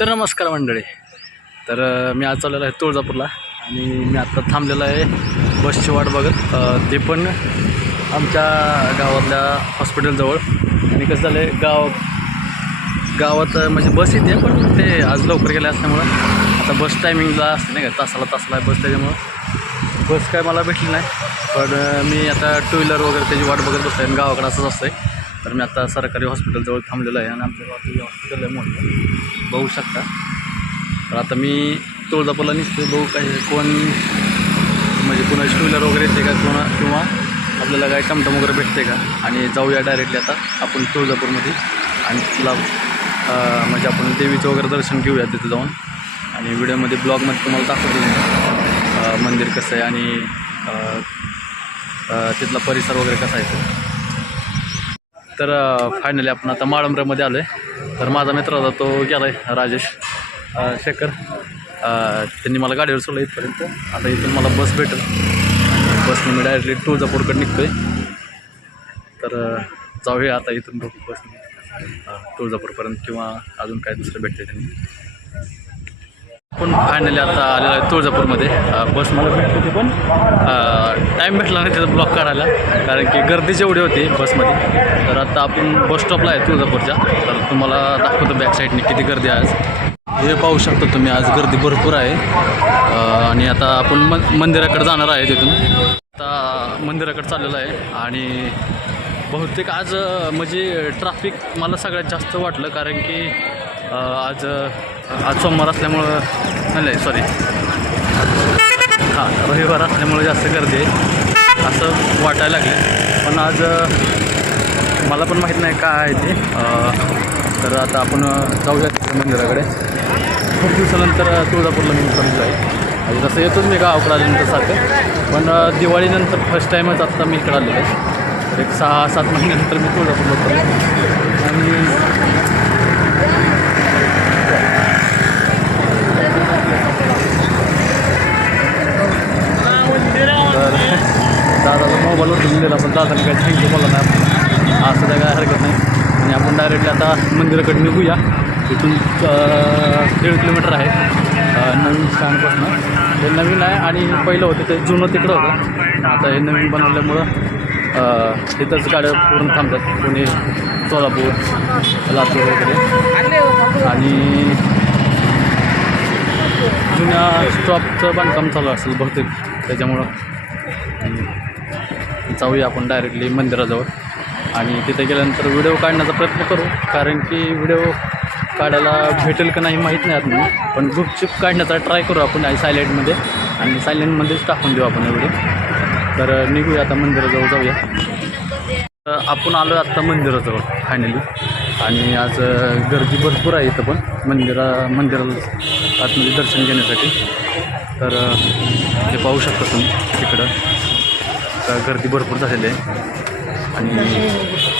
तर नमस्कार मंडळी. तर मी आज चाललेलो आहे तुळजापूरला आणि मी आत्ता थांबलेलो आहे बसची वाट बघत. ते पण आमच्या गावातल्या हॉस्पिटलजवळ. आणि कसं झालं आहे गाव गावात म्हणजे बस येते पण ते आज लवकर गेले असल्यामुळं. आता बस टायमिंगला असते नाही का तासाला तासाला आहे बस त्याच्यामुळं. बस काय मला भेटली नाही. पण मी आता टू व्हीलर वगैरे त्याची वाट बघत बसते आणि गावाकडे असंच आहे तर मी आता सरकारी हॉस्पिटलजवळ थांबलेलो आहे आणि आमच्या गावात हॉस्पिटल आहे मोठं बघू शकता. तर आता मी तुळजापूरला निघतो बघू काय कोण म्हणजे कोणाची टू व्हीलर वगैरे येते का कोणा किंवा आपल्याला काय टमटम वगैरे भेटते का? आणि जाऊया डायरेक्टली आता. आपण तुळजापूरमध्ये आणि तिला म्हणजे आपण देवीचं वगैरे दर्शन घेऊया तिथं जाऊन. आणि व्हिडिओमध्ये ब्लॉगमध्ये तुम्हाला दाखवतो मी. मंदिर कसं आहे आणि तिथला परिसर वगैरे कसा आहे तो. तर फायनली आपण आता माळंब्र्यामध्ये आलो आहे तर माझा मित्र होता तो गेला आहे राजेश शेखर. त्यांनी मला गाडीवर सोडलं इथपर्यंत. आता इथून मला बस भेटेल. बसने मी डायरेक्टली तुळजापूरकडे निघतो आहे तर जाऊया आता इथून बघू बसने. तुळजापूरपर्यंत किंवा अजून काय दुसरं भेटते त्यांनी. पण फायनली आता आलेलो आहे तुळजापूरमध्ये? बस मला भेटली होती पण टाईम भेटला नाही त्याचा ब्लॉक काढायला. कारण की गर्दीच एवढी होती बसमध्ये तर आता आपण बस स्टॉपला आहे तुळजापूरच्या. तर तुम्हाला दाखवतो बॅक साईडने किती गर्दी आहे आज. हे पाहू शकता तुम्ही आज गर्दी भरपूर आहे. आणि आता आपण मन मंदिराकडे जाणार आहे तिथून. आता मंदिराकडे चाललेलं आहे आणि बहुतेक आज म्हणजे ट्रॅफिक मला सगळ्यात जास्त वाटलं. कारण की आज आज सोमवार असल्यामुळं नाही, सॉरी हां रविवार असल्यामुळं जास्त गर्दी आहे. असं वाटायला लागलं. पण आज मला पण माहीत नाही काय आहे ते. तर आता आपण जाऊया तिकडे मंदिराकडे. खूप दिवसानंतर तुळजापूरला मी चाललो आहे आणि जसं येतोच मी गावाकडे आल्यानंतर सारखं. पण दिवाळीनंतर फर्स्ट टाईमच आत्ता मी इकडे आलेलो आहे. एक सहा सात महिन्यानंतर मी तुळजापूरला चाललो आणि तर दादाचा मोबाईलवर घेऊन दिला पण दादाने काय थँक्यू बोला ना असं काय हरकत नाही. आणि आपण डायरेक्टली आता मंदिराकडे निघूया. इथून दीड किलोमीटर आहे. नवीन स्टँडपासून हे नवीन आहे आणि पहिलं होतं ते जुनं तिकडं होतं. आता हे नवीन बनवल्यामुळं तिथंच गाड्या पूर्ण थांबतात. पुणे सोलापूर लातूर वगैरे. आणि जुन्या स्टॉपचं बांधकाम चालू असेल बहुतेक त्याच्यामुळं जाऊया आपण डायरेक्टली मंदिराजवळ. आणि तिथे गेल्यानंतर व्हिडिओ काढण्याचा प्रयत्न करू. कारण की व्हिडिओ काढायला भेटेल का नाही माहीत नाही आता पण गुपचूप काढण्याचा ट्राय करू आपण आणि सायलेंटमध्ये आणि सायलेंटमध्येच टाकून देऊ आपण व्हिडिओ तर निघूया आता मंदिराजवळ जाऊया. तर आपण आलो आत्ता मंदिराजवळ फायनली आणि आज गर्दी भरपूर आहे इथं पण. मंदिरा मंदिराला आतमध्ये दर्शन घेण्यासाठी. तर हे पाहू शकता तुम्ही तिकडं. आता गर्दी भरपूर झालेली आहे. आणि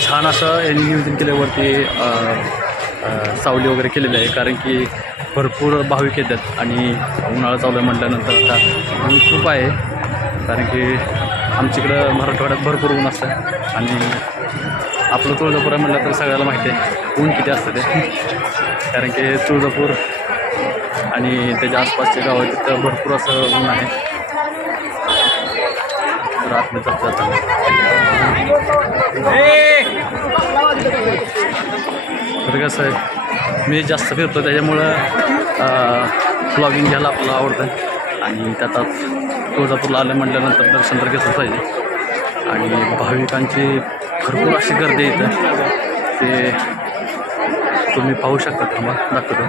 छान असं यांनी नियोजन केल्यावरती सावली वगैरे केलेली आहे. कारण की भरपूर भाविक येतात आणि उन्हाळा चालू आहे म्हटल्यानंतर आता ऊन खूप आहे. कारण की आमच्याकडं मराठवाड्यात भरपूर ऊन असतं. आणि आपलं तुळजापूर आहे म्हटलं तर सगळ्याला माहिती आहे. ऊन किती असतं ते. कारण की तुळजापूर आणि त्याच्या आसपासच्या गाव तिथं भरपूर असं ऊन आहे. तर आतमध्ये तर कसं आहे मी जास्त फिरतो त्याच्यामुळं ब्लॉगिंग घ्यायला आपल्याला आवडतं आणि त्यात तुळजापूरला आलं म्हटल्यानंतर दर्शन तर घेतलं पाहिजे. आणि भाविकांची भरपूर अशी गर्दी येतं इथं. ते तुम्ही पाहू शकता थांबा दाखवतो.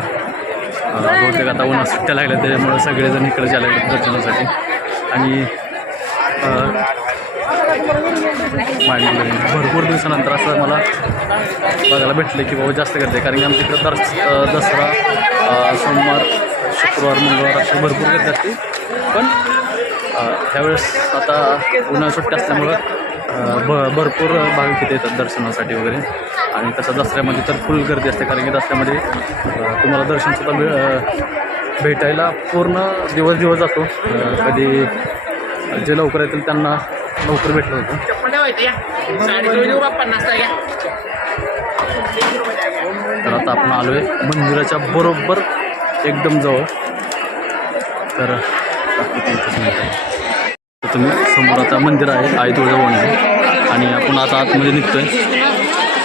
बहुतेक आता उन्हा सुट्ट्या लागल्या त्याच्यामुळं सगळेजण इकडे जायला लागले दर्शनासाठी. आणि मांडली भरपूर दिवसानंतर असं मला बघायला भेटलं की बाबा जास्त गर्दी आहे. कारण की आमच्या इकडं दर दसरा सोमवार शुक्रवार मंगळवार अशी भरपूर गर्दी असते. पण त्यावेळेस आता उन्हाळ्या सुट्ट्या असल्यामुळं भ भरपूर भाविक इथे येतात दर्शनासाठी वगैरे. आणि तसं दसऱ्यामध्ये तर फुल गर्दी असते. कारण की दसऱ्यामध्ये तुम्हाला दर्शनसुद्धा भे भेटायला पूर्ण दिवस दिवस जातो कधी जे लवकर येतील त्यांना लवकर भेटलं होतं. तर आता आपण आलो आहे मंदिराच्या बरोबर एकदम जवळ. तर तुम्ही समोर आता मंदिर आहे आई तुळजाभवानीचं आणि आपण आता आतमध्ये निघतोय.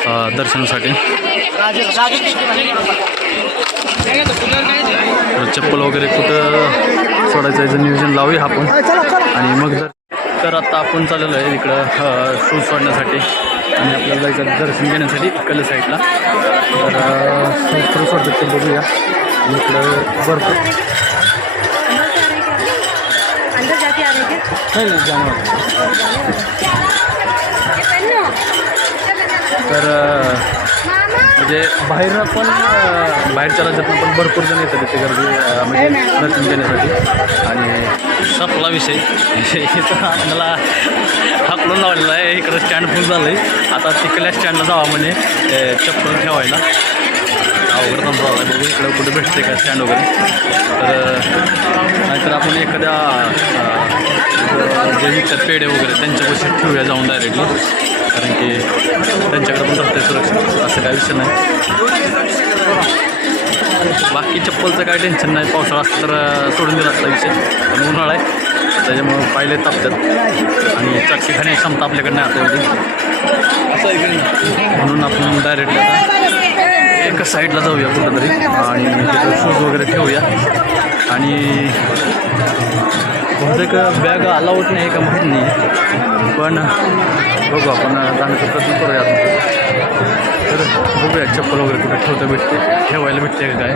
दर्शनासाठी. चप्पल वगैरे कुठं सोडायचं याचं नियोजन लावूया आपण. आणि मग जर तर आता आपण चाललेलो आहे इकडं शूज सोडण्यासाठी आणि आपल्याला जायचं दर्शन घेण्यासाठी इकडल्या साईडला. तर शूज थोडं सोडतात ते बघूया. इकडं भरपूर. नाही नाही तर म्हणजे बाहेरनं पण बाहेरच्या राज्यातून पण भरपूर जण येतात तिथे गर्दी म्हणजे दर्शन घेण्यासाठी आणि सपला विषय. इथं आपल्याला हाकलून लावलेला आहे. इकडं स्टँड फुल झालं आहे आता तिकडल्या स्टँडला जावा म्हणे. चप्पल ठेवायला. अवघड पण बघू इकडं कुठे भेटते का स्टँड वगैरे? तर नाहीतर आपण एखाद्या जे विकतात पेढे वगैरे त्यांच्यापाशी ठेवूया जाऊन डायरेक्टली कारण की त्यांच्याकडे पण राहते सुरक्षित असं काही विषय नाही. बाकी चप्पलचं काही टेन्शन नाही. पावसाळा असतं तर सोडून दिला असला विषय. पण उन्हाळा आहे. त्याच्यामुळं पाहिले तापतात. आणि चटकी खाण्याची क्षमता आपल्याकडे नाही आता एवढी? म्हणून आपण डायरेक्टली आता एका साईडला जाऊया कुठंतरी. आणि शूज वगैरे ठेवूया. आणि बहुतेक बॅग अलाउट नाही का माहीत नाही. पण बघू आपण जाण्याचा प्रयत्न करूया तर बघूया चप्पल वगैरे कुठे ठेवता भेटते ठेवायला भेटते का काय?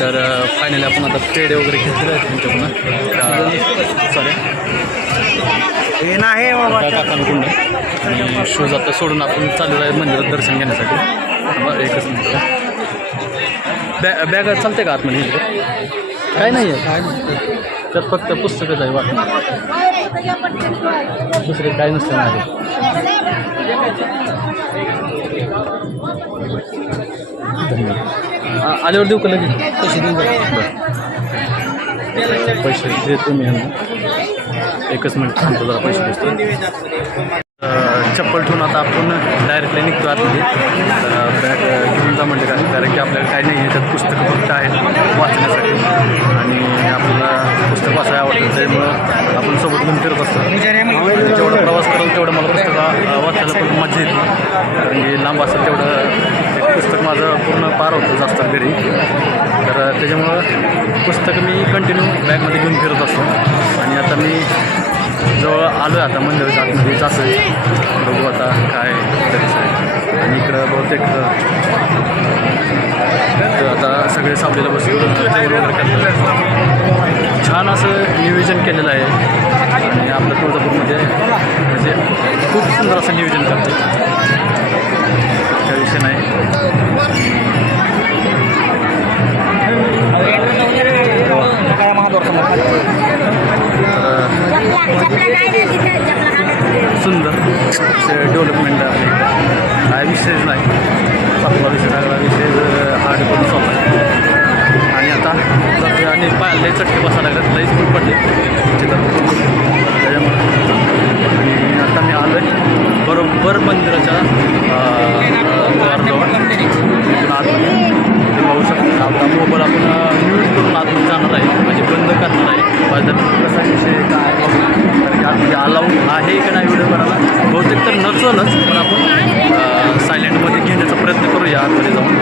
तर फायनली आपण आता पेढे वगैरे घेतलेले आहेत तुमच्याकडून सॉरी हे नाही काकांकुंड आणि शूज आता सोडून आपण चाललेलो आहे मंदिरात दर्शन घेण्यासाठी. बरं एकच मिनिट. बॅ बॅग चालते का आतमध्ये? काय नाही आहे काय तर फक्त पुस्तकच आहे वाटणं दुसरे काय नसतं आ- आल्यावर देऊ का लगेच? पैसे देऊन पैसे देतो मी एकच मिनिट थांबतो जरा पैसे देतो. चप्पल ठेवून आता आपण डायरेक्टली निघतो आतमध्ये तर बॅग घेऊन जा म्हणजे काय कारण की आपल्याला काही नाही आहे त्यात पुस्तकं फक्त आहेत वाचण्यासाठी. आणि आपल्याला पुस्तक वाचायला आवडतं त्यामुळं आपण सोबत घेऊन फिरत असतो. जेवढा प्रवास कराल तेवढं मला पुस्तकं वाचायला पण मजा येते. कारण की लांब असेल तेवढं पुस्तक माझं पूर्ण पार होतं जास्त घरी. तर त्याच्यामुळं पुस्तक मी कंटिन्यू बॅगमध्ये घेऊन फिरत असतो. आणि आता मी जवळ आलो आहे आता मंदिराच्या आतमध्ये. जास्त बघू आता काय आहे. आणि इकडं बहुतेक आता सगळे सावलीला बसून छान असं नियोजन केलेलं आहे. आणि आपलं तुळजापूरमध्ये म्हणजे खूप सुंदर असं नियोजन करते काही विषय नाही. सुंदर. डेव्हलपमेंट आहे. काय विषयच नाही. चांगला विषय चांगला विषय हार्ड करून चालला आणि आता आणि पायाला लई चटके बसायला लागले लई स्कूल पडले. त्याच्यामुळे आता आहे बरोबर मंदिराच्या आतमध्ये ते पाहू शकतो. आपला मोबाईल आपण यूज करून आतमध्ये जाणार आहे. म्हणजे बंद करणार आहे. माझ्या कसा विषय काय कारण म्हणजे की आतमध्ये अलाउड आहे का नाही व्हिडिओ करायला? बहुतेक तर नसलच पण आपण सायलेंटमध्ये घेण्याचा प्रयत्न करूया आतमध्ये जाऊन.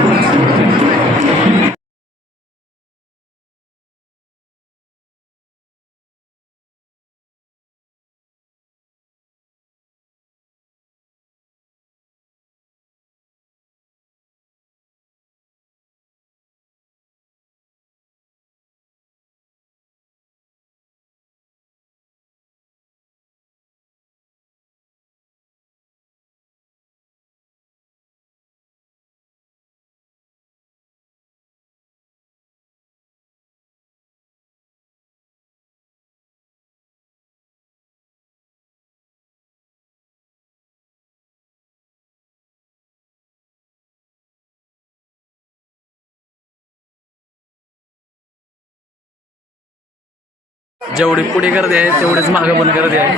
जेवढी पुढे गर्दी आहे तेवढीच मागं पण गर्दी आहे.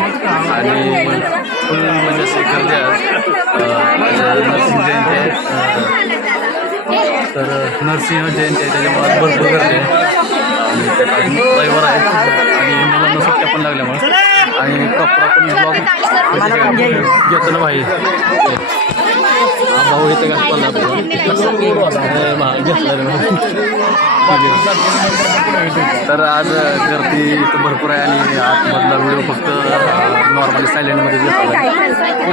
आणि फुल म्हणजे अशी गर्दी आहे नरसिंह जयंती आहे. तर नरसिंह जयंती आहे त्याच्यामुळे भरपूर गर्दी आहे. आणि ड्रायव्हर आहे. आणि मुलांना सुट्ट्या पण लागल्यामुळे. आणि कपडा पण ब्लॉग म्हणजे घेतो ना भाई. भाऊ इथं घातला चालला तर आज गर्दी इथं भरपूर आहे आणि आतमधला व्हिडिओ फक्त नॉर्मली सायलेंटमध्ये घेतला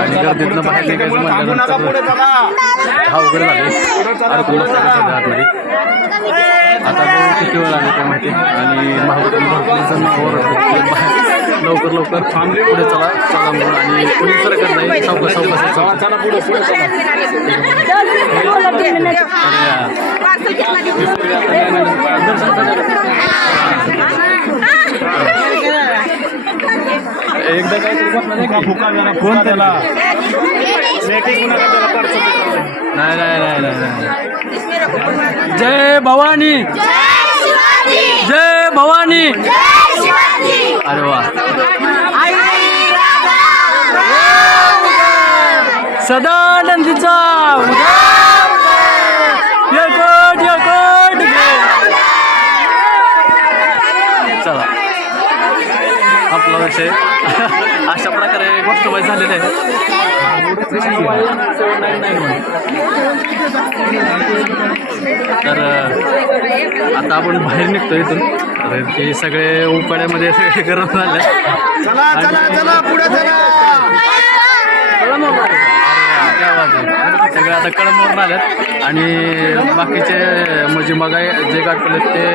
आणि गर्दीतनं बाहेर निघायचं म्हटल्यानंतर हा वगैरे झाले अडकून बसल्या आतमध्ये. आता बघू किती वेळ लागेल काय माहिती? आणि महावितरण भरपूर जण ओरडतात लवकर लवकर पुढे चला. चला म्हणून आणि कोणी सरकत नाही. चौकस चौकस. चला चला पुढे पुढे एकदा काय कोण त्याला नाही. नाही नाही नाही नाही जय भवानी. जय भवानी. अरे वा. सदानंदीचा यकोट यकोट चला. आपला विषय. अशा प्रकारे गोष्ट झालेली आहे. तर आता आपण बाहेर निघतो इथून. तर ते सगळे उपाड्यामध्ये सगळे गरम झाले. चला चला चला पुढे चला. सगळे आता कळमवरून आल्यात आणि बाकीचे म्हणजे मग जे गाठले ते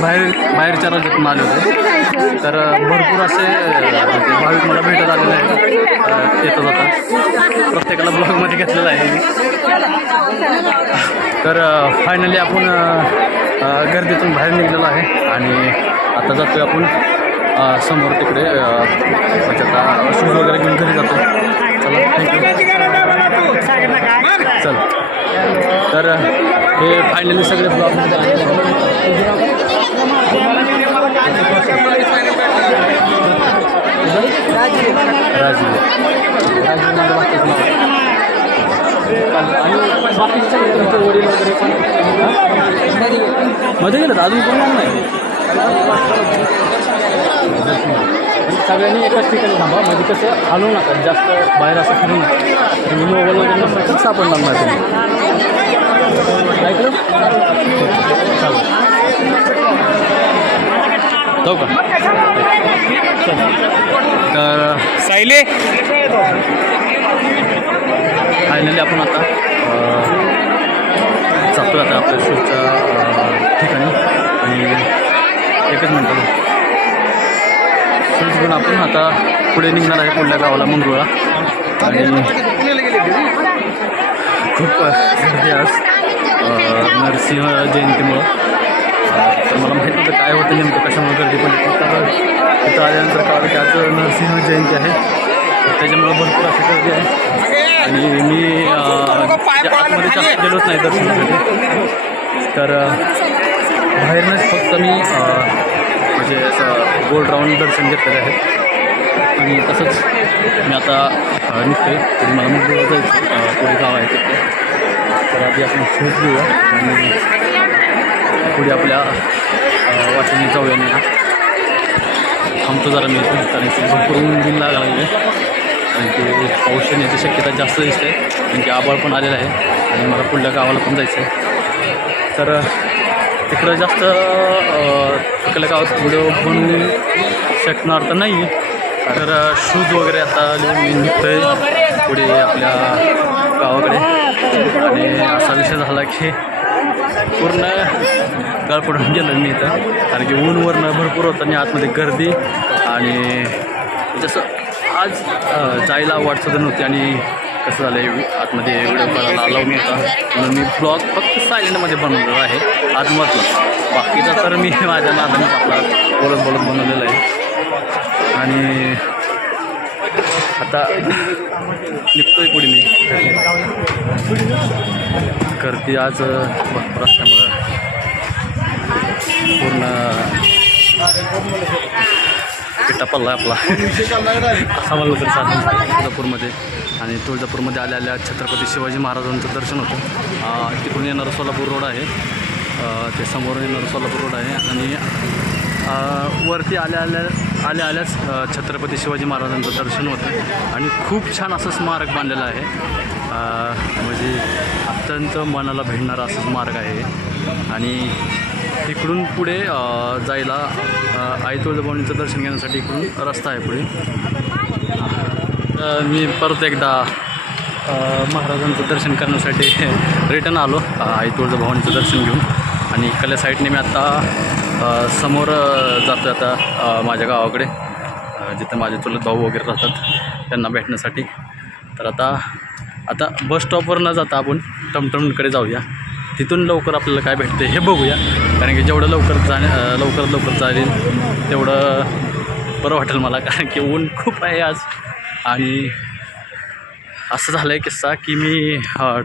बाहेर बाहेरच्या राज्यातून आले होते. तर भरपूर असे म्हणजे भाविक मला भेटत आलेले आहेत. येतच आता. प्रत्येकाला ब्लॉगमध्ये घेतलेलं आहे मी. तर फायनली आपण गर्दीतून बाहेर निघलेलो आहे. आणि आता जातोय आपण समोर तिकडे म्हणजे आता शूज वगैरे घेऊन घरी जातो. चला. चल. तर हे फायनली सगळे ब्लॉगमध्ये राजीव राजीव आणि बाकीचे वडील वगैरे पण. मध्ये गेलं अजून कोण नाही? सगळ्यांनी एकाच ठिकाणी थांबा. म्हणजे कसं हलवू नका. जास्त बाहेर असं फिरू नका. तुम्ही मोबाईल वगैरे नसला तर सापडणार नाही तुम्ही ऐकलं? चालेल. जाऊ का? तर सायले? फायनली आपण आता जातो आता आपल्या शूटच्या ठिकाणी. आणि एकच मिनटं शूट घेऊन आपण आता पुढे निघणार आहे पुढल्या गावाला मंगरुळा आणि खूप गर्दी आज नरसिंह जयंतीमुळं. तर मला माहीत नव्हतं काय होतं नेमकं कशामुळे गर्दी पडली तर तिथं आल्यानंतर कळालं की आज नरसिंह जयंती आहे. त्याच्यामुळं भरपूर अशी गर्दी आहे. आणि मी आतमध्ये जास्त गेलोच नाही दर्शनासाठी. तर बाहेरनंच फक्त मी म्हणजे असं गोल राऊंड दर्शन घेतलेलं आहे. आणि तसंच मी आता निघतो निघतोय. तरी मला मुंबईला जायचं पुढे गाव आहे तिथे. तर आधी आपण शूज घेऊया. आणि पुढे आपल्या वाटेने जाऊया मी थांबतो जरा मी कारण की भरपूर ऊन बिन लागायला लागले आणि ते पाऊस येण्याची शक्यता जास्त दिसते. कारण की आबाळ पण आलेलं आहे. आणि मला पुढल्या गावाला पण जायचं आहे तर तिकडं जास्त अ, तिकडल्या गावात व्हिडिओ बनवू शकणार तर नाही. तर शूज वगैरे आता लिहून मी निघतोय पुढे आपल्या गावाकडे. आणि असा विषय झाला की पूर्ण गाळ पडून गेलो मी इथं. कारण की ऊनवरनं भरपूर होतं आणि आतमध्ये गर्दी. आणि जसं आज जायला वाटसुद्धा नव्हती आणि कसं झालं आहे आतमध्ये व्हिडिओ करायला अलाव नव्हता म्हणून मी ब्लॉग फक्त सायलेंटमध्ये बनवलेला आहे. आतमधला बाकीचा तर मी माझ्या नादाने आपला बोलत बोलत बनवलेला आहे. आणि आता निघतोय पुढे मी. करते आज भरपूर असल्यामुळं. पूर्ण पिठा आपला. असा म्हणलं तरी चालेल. कोल्हापूरमध्ये आणि तुळजापूरमध्ये आल्या आल्या छत्रपती शिवाजी महाराजांचं दर्शन होतं. तिकडून येणारं सोलापूर रोड आहे. ते समोरून येणारं सोलापूर रोड आहे आणि वरती आल्या आल्या आल्या आल्याच छत्रपती शिवाजी महाराजांचं दर्शन होतं. आणि खूप छान असं स्मारक बांधलेलं आहे. म्हणजे अत्यंत मनाला भिडणारं असं स्मारक आहे आणि इकडून पुढे जायला आई तुळजाभवानीचं दर्शन घेण्यासाठी इकडून रस्ता आहे पुढे. मी परत एकदा महाराजांचं दर्शन करण्यासाठी रिटर्न आलो आई तुळजाभवानीचं दर्शन घेऊन. आणि इकडल्या साईडने मी आत्ता समोर जातो आता माझ्या गावाकडे. जिथं माझे चुलत भाऊ वगैरे राहतात त्यांना भेटण्यासाठी. तर आता आता बस स्टॉपवर न जाता आपण टमटमकडे जाऊया. तिथून लवकर आपल्याला काय भेटते हे बघूया. कारण की जेवढं लवकर जाणे लवकरात लवकर जाईल तेवढं बरं वाटेल मला. कारण की ऊन खूप आहे आज. आणि असं झालं आहे किस्सा की मी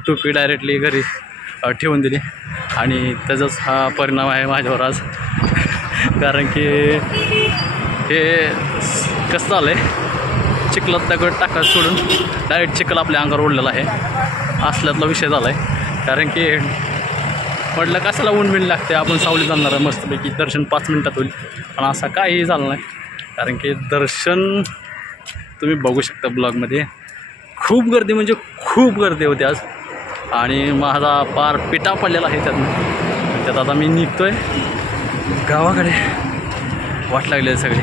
टोपी डायरेक्टली घरी ठेवून दिली. आणि त्याचाच हा परिणाम आहे माझ्यावर आज. कारण की हे कसं झालं आहे चिखलात दगड टाका सोडून डायरेक्ट चिखल आपल्या अंगावर ओढलेला आहे. असल्यातला विषय झाला आहे कारण की म्हटलं कशाला ऊन बिन लागते आपण सावली जाणार आहे मस्तपैकी. दर्शन पाच मिनटात होईल. पण असं काहीही झालं नाही. कारण की दर्शन तुम्ही बघू शकता ब्लॉगमध्ये. खूप गर्दी म्हणजे खूप गर्दी होती आज. आणि माझा पार पिटा पडलेला आहे त्यातनं. त्यात आता मी निघतो आहे गावाकडे वाट लागली आहे सगळी.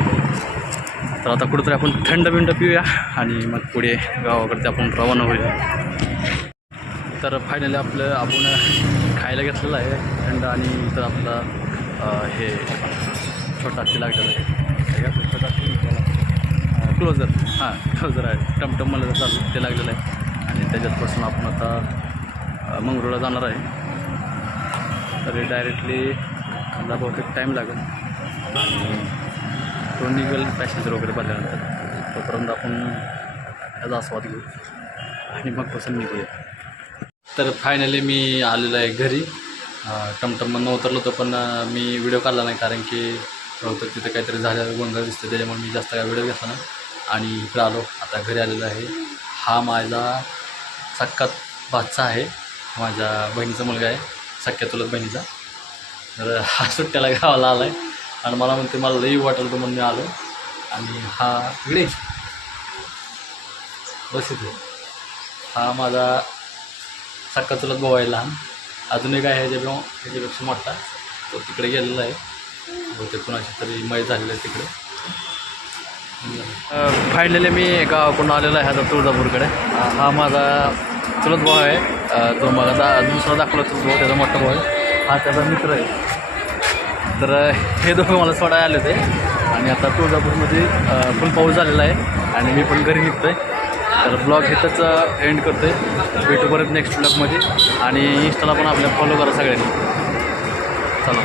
तर आता कुठंतरी आपण थंड बिंड पिऊया आणि मग पुढे गावाकडे आपण रवाना होऊया. तर फायनली आपलं आपण खायला घेतलेलं आहे. थंड आणि तर आपला हे छोटा हत्ती लागलेला आहे. क्लोजर हां क्लोजर आहे. टमटम मला चालू ते लागलेलं आहे. आणि त्याच्यातपासून आपण आता मंगरूळला जाणार आहे. तर डायरेक्टली मला बहुतेक टाईम लागेल. आणि तो निघेल पॅसेंजर वगैरे भरल्यानंतर. तोपर्यंत आपण त्याचा आस्वाद घेऊ. आणि मग पासून निघूया. तर फायनली मी आलेलो आहे घरी. अं, टमटममधनं उतरलो होतो पण मी व्हिडिओ काढला नाही कारण की बहुतेक तिथं काहीतरी झाल्यावर गोंधळ दिसते त्याच्यामुळे मी जास्त काय व्हिडिओ घेतला नाही. आणि इकडं आलो. आता घरी आलेलो आहे. हा माझा सक्कात बादचा आहे. माझ्या बहिणीचा मुलगा आहे. सख्या तुलत बहिणीचा. तर हा सुट्ट्याला गावाला आला आहे आणि मला म्हणते मला लई वाटलं तो म्हणून मी आलो. आणि हा इकडे बस इथे हा माझा सक्का तुलत भाऊ आहे लहान. अजून एक आहे ह्याच्या ह्याच्यापेक्षा मोठा. तो तिकडे गेलेला आहे. बहुतेक कुणाची तरी मय झालेलं आहे तिकडे. फायनली मी गावाकडून आलेलो आहे आता तुळजापूरकडे. हा माझा चुलत भाऊ आहे. तो मला दा दुसरा दाखवला चुलत भाऊ त्याचा मोठा भाऊ आहे. हा त्याचा मित्र आहे. तर हे दोघं मला सोडायला आले होते. आणि आता तुळजापूरमध्ये फुल पाऊस झालेला आहे. आणि मी पण घरी निघतो आहे तर ब्लॉग इथंच एंड करतो आहे भेटू परत नेक्स्ट ब्लॉगमध्ये आणि इंस्टाला पण आपल्या फॉलो करा सगळ्यांनी. चला.